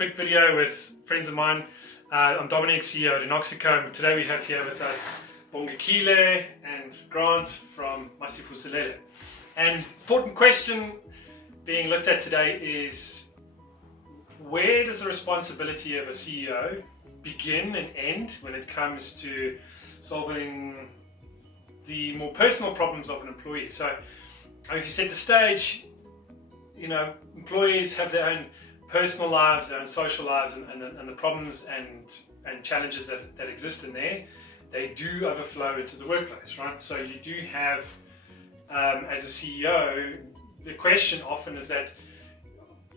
quick video with friends of mine. I'm Dominic, CEO at Inoxico, and today we have here with us Masivuselele and Grant from Masivuselele. An important question being looked at today is, where does the responsibility of a CEO begin and end when it comes to solving the more personal problems of an employee? So if you set the stage, employees have their own personal lives, their own social lives, and the problems and challenges that exist in there, they do overflow into the workplace, right? So you do have, as a CEO, the question often is that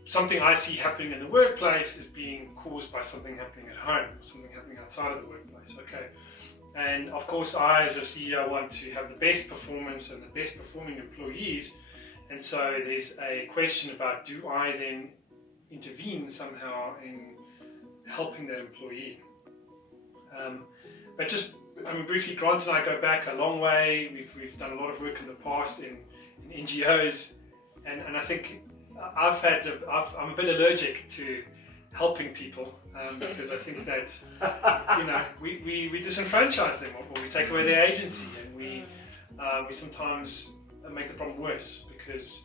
something I see happening in the workplace is being caused by something happening at home, something happening outside of the workplace, okay? And of course, I as a CEO want to have the best performance and the best performing employees. And so there's a question about, do I then intervene somehow in helping that employee? But just, briefly, Grant and I go back a long way. We've done a lot of work in the past in NGOs, and I think I'm a bit allergic to helping people because I think that we disenfranchise them, or we take away their agency, and we sometimes make the problem worse because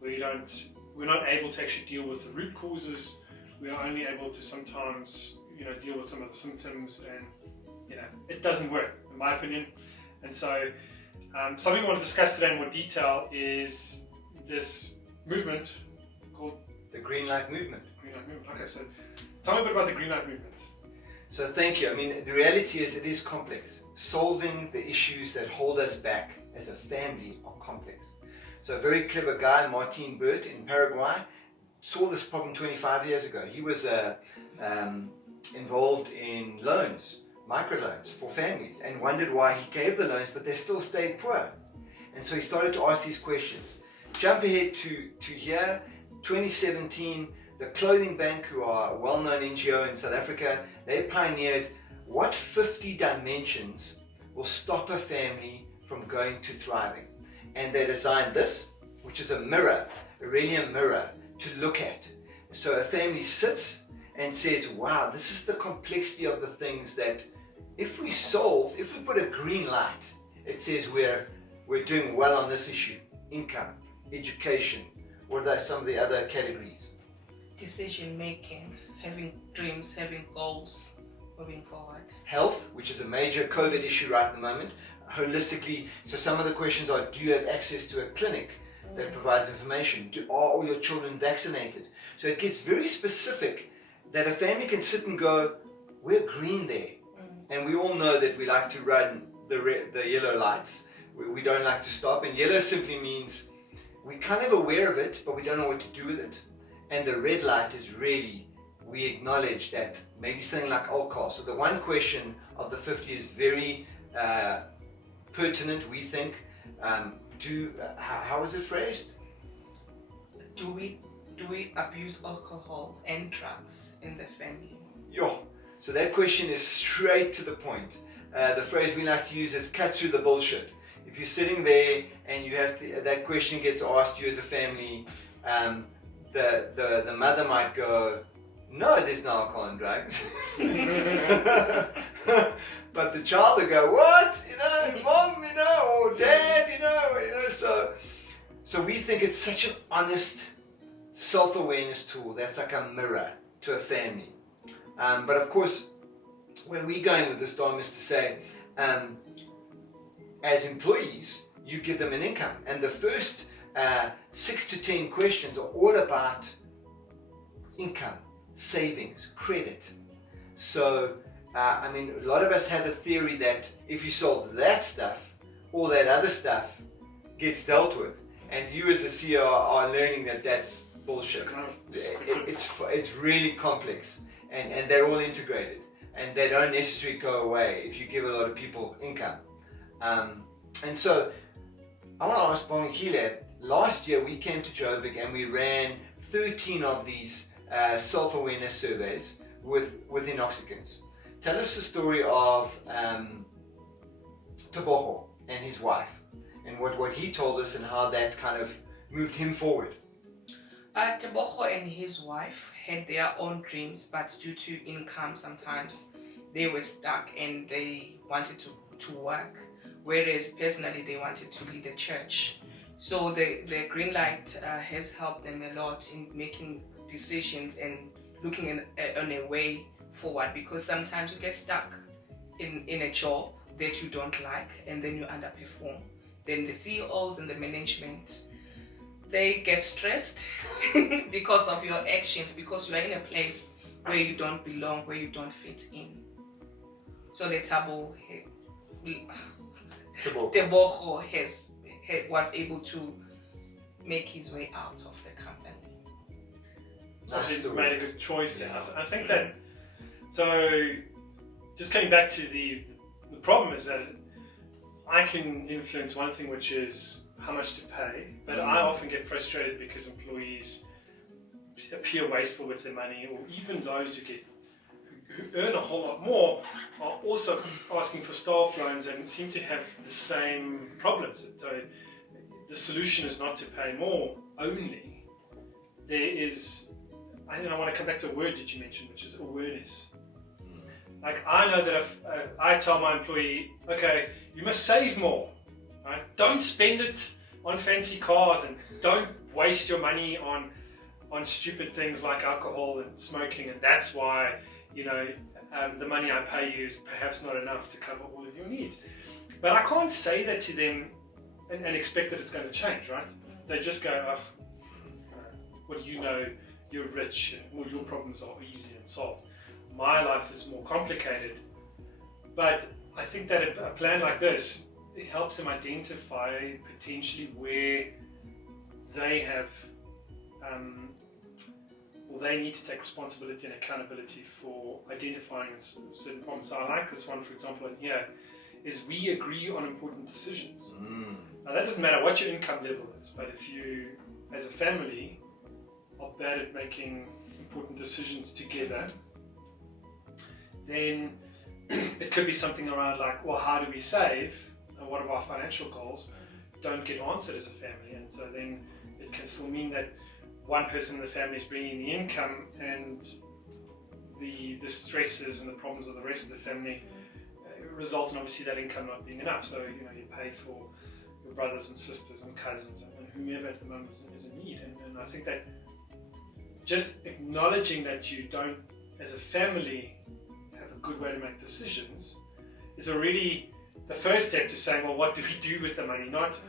we're not able to actually deal with the root causes. We are only able to sometimes deal with some of the symptoms, and it doesn't work, in my opinion. And so something I want to discuss today in more detail is this movement called the Green Light Movement. Green Light Movement. Okay, so tell me a bit about the Green Light Movement. So thank you. The reality is it is complex. Solving the issues that hold us back as a family are complex. So a very clever guy, Martin Burt in Paraguay, saw this problem 25 years ago. He was involved in loans, microloans for families, and wondered why he gave the loans, but they still stayed poor. And so he started to ask these questions. Jump ahead to here, 2017, the Clothing Bank, who are a well-known NGO in South Africa, they pioneered what 50 dimensions will stop a family from going to thriving. And they designed this, which is a mirror, a radiant mirror to look at. So a family sits and says, wow, this is the complexity of the things that if we put a green light, it says we're doing well on this issue. Income, education, what are some of the other categories? Decision making, having dreams, having goals, moving forward. Health, which is a major COVID issue right at the moment. Holistically, so some of the questions are, do you have access to a clinic that provides information? Are all your children vaccinated? So it gets very specific that a family can sit and go, we're green there. And we all know that we like to run the yellow lights. We don't like to stop. And yellow simply means we're kind of aware of it, but we don't know what to do with it. And the red light is really, we acknowledge that maybe something like alcohol. So the one question of the 50 is very pertinent, we think. How is it phrased? Do we abuse alcohol and drugs in the family? So that question is straight to the point. The phrase we like to use is cut through the bullshit. If you're sitting there and that question gets asked you as a family, the mother might go, no, there's no alcohol and drugs. But the child will go, what? Mom, or dad, So we think it's such an honest self-awareness tool that's like a mirror to a family. But of course, where we're going with this, Dom, is to say, as employees, you give them an income. And the first 6 to 10 questions are all about income, savings, credit. So, a lot of us have the theory that if you solve that stuff, all that other stuff gets dealt with. And you as a CEO are learning that that's bullshit. It's really complex, and they're all integrated. And they don't necessarily go away if you give a lot of people income. And so, I want to ask Masivuselele, last year we came to Joburg and we ran 13 of these self-awareness surveys with Inoxicans. Tell us the story of Tebogo and his wife, and what he told us and how that kind of moved him forward. Tebogo and his wife had their own dreams, but due to income, sometimes they were stuck and they wanted to work. Whereas personally, they wanted to lead the church. So the green light has helped them a lot in making decisions and looking on a way forward, because sometimes you get stuck in a job that you don't like and then you underperform. Then the CEOs and the management, they get stressed because of your actions, because you are in a place where you don't belong, where you don't fit in. So the Tebogo was able to make his way out of the company. I think you made a good choice there. I think that, so just coming back to the problem is that I can influence one thing, which is how much to pay, but I often get frustrated because employees appear wasteful with their money, or even those who earn a whole lot more are also asking for staff loans and seem to have the same problems. So the solution is not to pay more only. There is, I want to come back to a word that you mentioned, which is awareness. Like, I know that if I tell my employee, okay, you must save more, right? Don't spend it on fancy cars, and don't waste your money on stupid things like alcohol and smoking, and that's why the money I pay you is perhaps not enough to cover all of your needs. But I can't say that to them and expect that it's going to change, right? They just go, oh, what do you know? You're rich and all your problems are easy and solved. My life is more complicated. But I think that a plan like this, it helps them identify potentially where they have or they need to take responsibility and accountability for identifying certain problems. So I like this one, for example, in here, is we agree on important decisions. Now that doesn't matter what your income level is, but if you, as a family, are bad at making important decisions together, then it could be something around like, well, how do we save? And what are our financial goals? Don't get answered as a family. And so then it can still mean that one person in the family is bringing the income, and the stresses and the problems of the rest of the family result in obviously that income not being enough. So you pay for your brothers and sisters and cousins and whomever at the moment is in need. And I think that just acknowledging that you don't, as a family, have a good way to make decisions is already the first step to saying, well, what do we do with the money? Not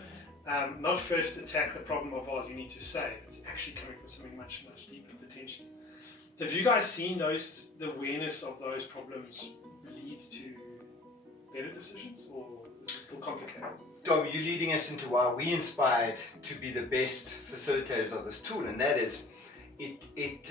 first attack the problem of, oh, you need to save. It's actually coming from something much, much deeper potentially. So have you guys seen the awareness of those problems lead to better decisions, or is it still complicated? Dom, you're leading us into why we inspired to be the best facilitators of this tool, and that is it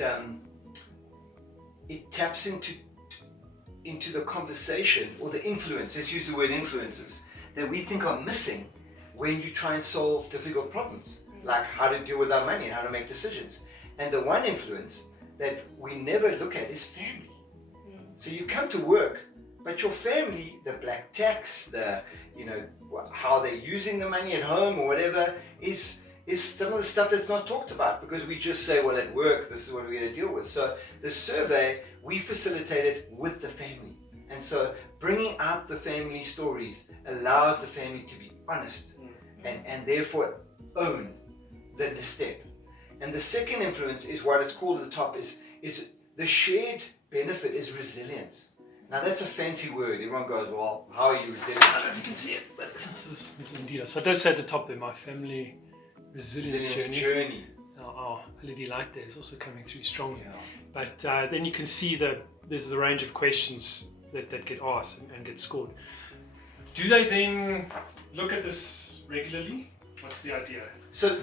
taps into the conversation or the influence, let's use the word influences, that we think are missing when you try and solve difficult problems, like how to deal with our money and how to make decisions. And the one influence that we never look at is family. So you come to work, but your family, the black tax, how they're using the money at home or whatever, is some of the stuff that's not talked about, because we just say, well, at work, this is what we're going to deal with. So the survey, we facilitated with the family. And so bringing out the family stories allows the family to be honest and therefore own the step. And the second influence is what it's called at the top, is the shared benefit is resilience. Now that's a fancy word. Everyone goes, well, how are you resilient? I don't know if you can see it, but this is indeed. So it does say at the top there, my family resilience journey. Our LED light there is also coming through strongly. Yeah. But then you can see that there's a range of questions that get asked and get scored. Do they then look at this regularly? What's the idea? So,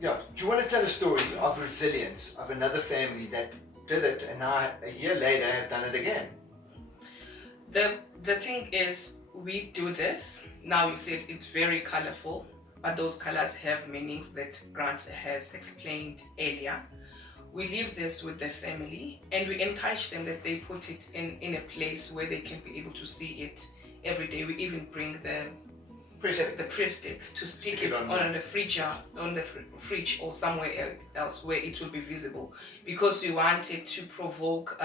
do you want to tell a story of resilience of another family that did it, and now a year later have done it again? The thing is, we do this. Now you said it's very colorful, but those colors have meanings that Grant has explained earlier. We leave this with the family, and we encourage them that they put it in a place where they can be able to see it every day. We even bring the press stick to stick it on the fridge or somewhere else where it will be visible, because we wanted to provoke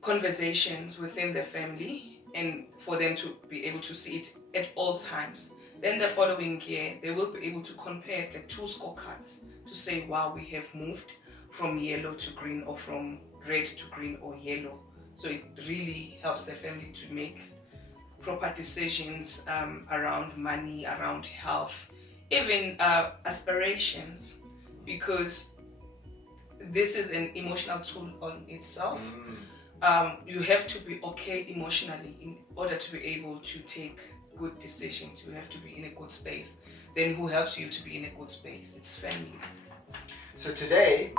conversations within the family and for them to be able to see it at all times. Then the following year, they will be able to compare the 2 scorecards to say, wow, we have moved from yellow to green, or from red to green or yellow. So it really helps the family to make proper decisions around money, around health, even aspirations, because this is an emotional tool on itself. You have to be okay emotionally in order to be able to take good decisions. You have to be in a good space. Then who helps you to be in a good space? It's family. So today,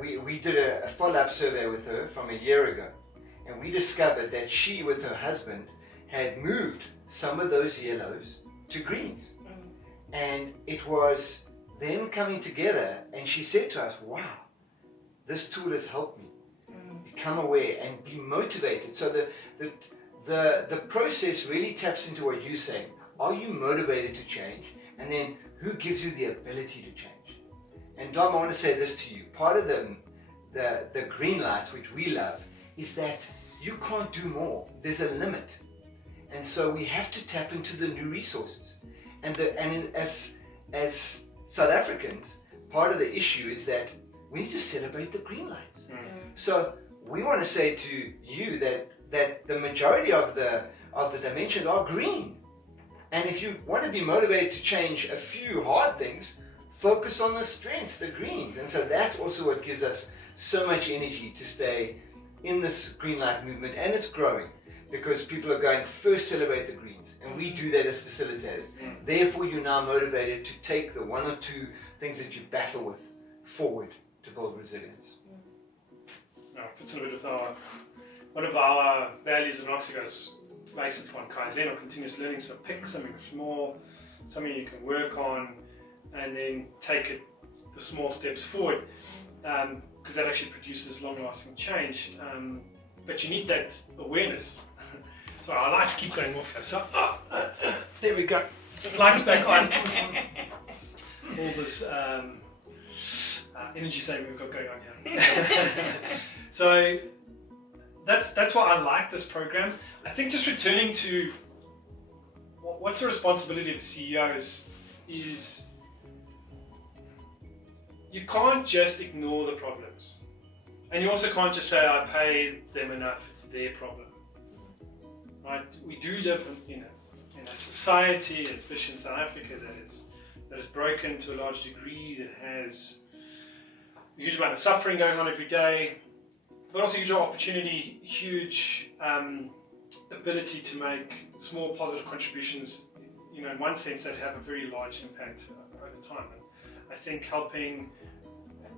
we did a follow-up survey with her from a year ago, and we discovered that she, with her husband, had moved some of those yellows to greens. And it was them coming together, and she said to us, wow, this tool has helped me become aware and be motivated. So the process really taps into what you're saying. Are you motivated to change? And then who gives you the ability to change? And Dom, I want to say this to you. Part of the green lights, which we love, is that you can't do more. There's a limit. And so we have to tap into the new resources. And as South Africans, part of the issue is that we need to celebrate the green lights. So we want to say to you that the majority of the dimensions are green. And if you want to be motivated to change a few hard things, focus on the strengths, the greens. And so that's also what gives us so much energy to stay in this green light movement. And it's growing because people are going, first celebrate the greens. And we do that as facilitators. Therefore, you're now motivated to take the 1 or 2 things that you battle with forward to build resilience. Fits in a bit with one of our values in Roxigo is based upon Kaizen or continuous learning. So pick something small, something you can work on, and then take the small steps forward, because that actually produces long-lasting change. But you need that awareness. So our lights keep going off here. So there we go. Lights back on. All this energy saving we've got going on here. So that's why I like this program. I think just returning to what's the responsibility of CEOs is you can't just ignore the problems. And you also can't just say, I pay them enough, it's their problem. Right? We do live in a society, especially in South Africa, that is broken to a large degree, that has a huge amount of suffering going on every day, but also huge opportunity, huge ability to make small positive contributions, in one sense that have a very large impact over time. And I think helping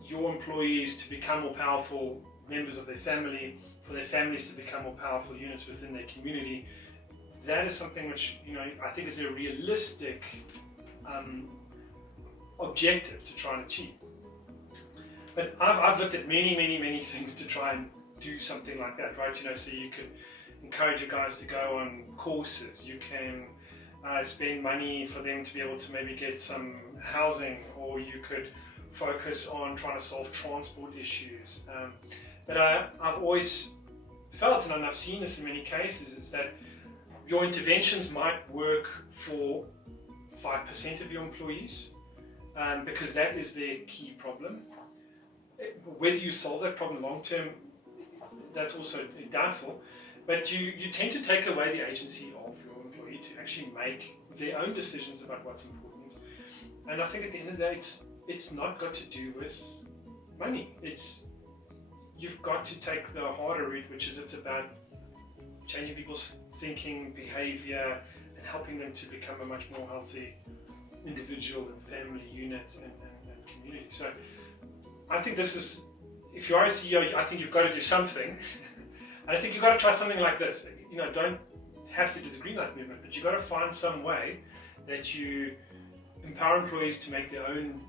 your employees to become more powerful members of their family, for their families to become more powerful units within their community, that is something which I think is a realistic objective to try and achieve. But I've looked at many things to try and do something like that, right? So you could encourage your guys to go on courses. You can spend money for them to be able to maybe get some housing, or you could focus on trying to solve transport issues. But I've always felt, and I've seen this in many cases, is that your interventions might work for 5% of your employees, because that is their key problem. Whether you solve that problem long term, that's also doubtful. But you tend to take away the agency of your employee to actually make their own decisions about what's important. And I think at the end of the day, it's not got to do with money. You've got to take the harder route, which is it's about changing people's thinking, behavior, and helping them to become a much more healthy individual and family unit and community. So I think this is, if you are a CEO, I think you've got to do something. And I think you've got to try something like this. Don't have to do the green light movement, but you've got to find some way that you empower employees to make their own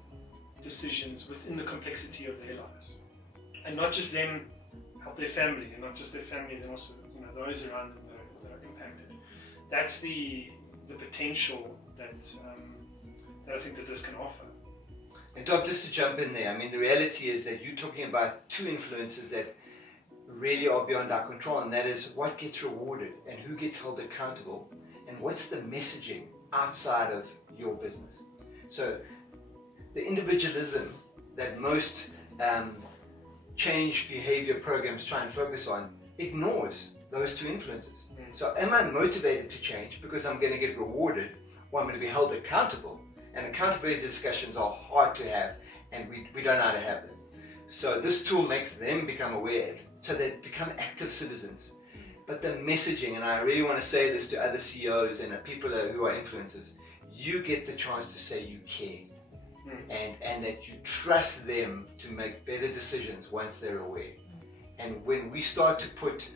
decisions within the complexity of their lives. And not just them help their family, and not just their families, and also those around them that are that's the potential that I think that this can offer. And Dom, just to jump in there, I mean, the reality is that you're talking about two influences that really are beyond our control, and that is what gets rewarded and who gets held accountable, and what's the messaging outside of your business. So the individualism that most change behavior programs try and focus on ignores those two influences. So am I motivated to change because I'm going to get rewarded, or I'm going to be held accountable? And accountability discussions are hard to have, and we don't know how to have them. So this tool makes them become aware, so they become active citizens. But the messaging, and I really want to say this to other CEOs and people who are influencers, you get the chance to say you care, and that you trust them to make better decisions once they're aware. And when we start to put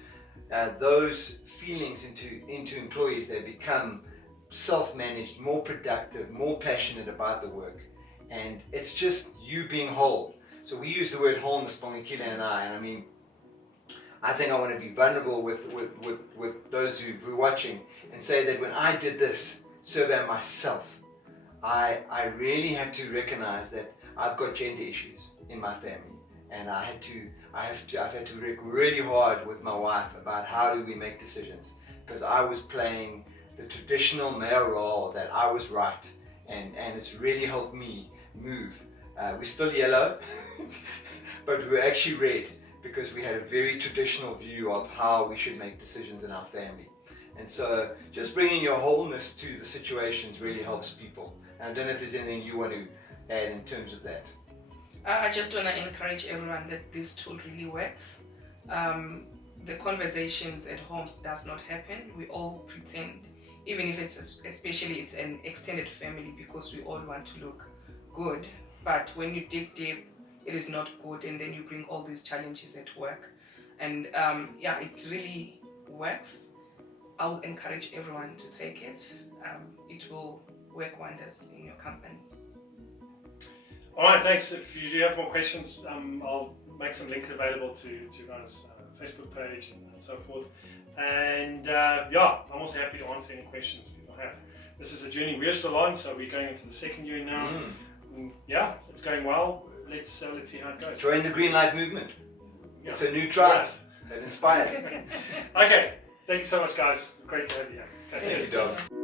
those feelings into employees, they become self-managed, more productive, more passionate about the work. And it's just you being whole. So we use the word wholeness, Bongikile and I mean, I think I want to be vulnerable with those who are watching and say that when I did this survey myself, I really had to recognize that I've got gender issues in my family, and I've had to work really hard with my wife about how do we make decisions, because I was playing the traditional male role that I was right, and it's really helped me move. We're still yellow, but we're actually red, because we had a very traditional view of how we should make decisions in our family. And so just bringing your wholeness to the situations really helps people. And I don't know if there's anything you want to add in terms of that. I just want to encourage everyone that this tool really works. The conversations at home does not happen. We all pretend, even if especially it's an extended family, because we all want to look good. But when you dig deep, it is not good, and then you bring all these challenges at work. And it really works. I would encourage everyone to take it. It will work wonders in your company. All right, thanks. If you do have more questions, I'll make some links available to Ron's Facebook page and so forth. And I'm also happy to answer any questions people have. This is a journey we're still on, so we're going into the second year now. It's going well. Let's see how it goes. Join the Green Light movement. Yeah. It's a new tribe that inspires. Okay, thank you so much, guys. Great to have you here. Thank you, Dom.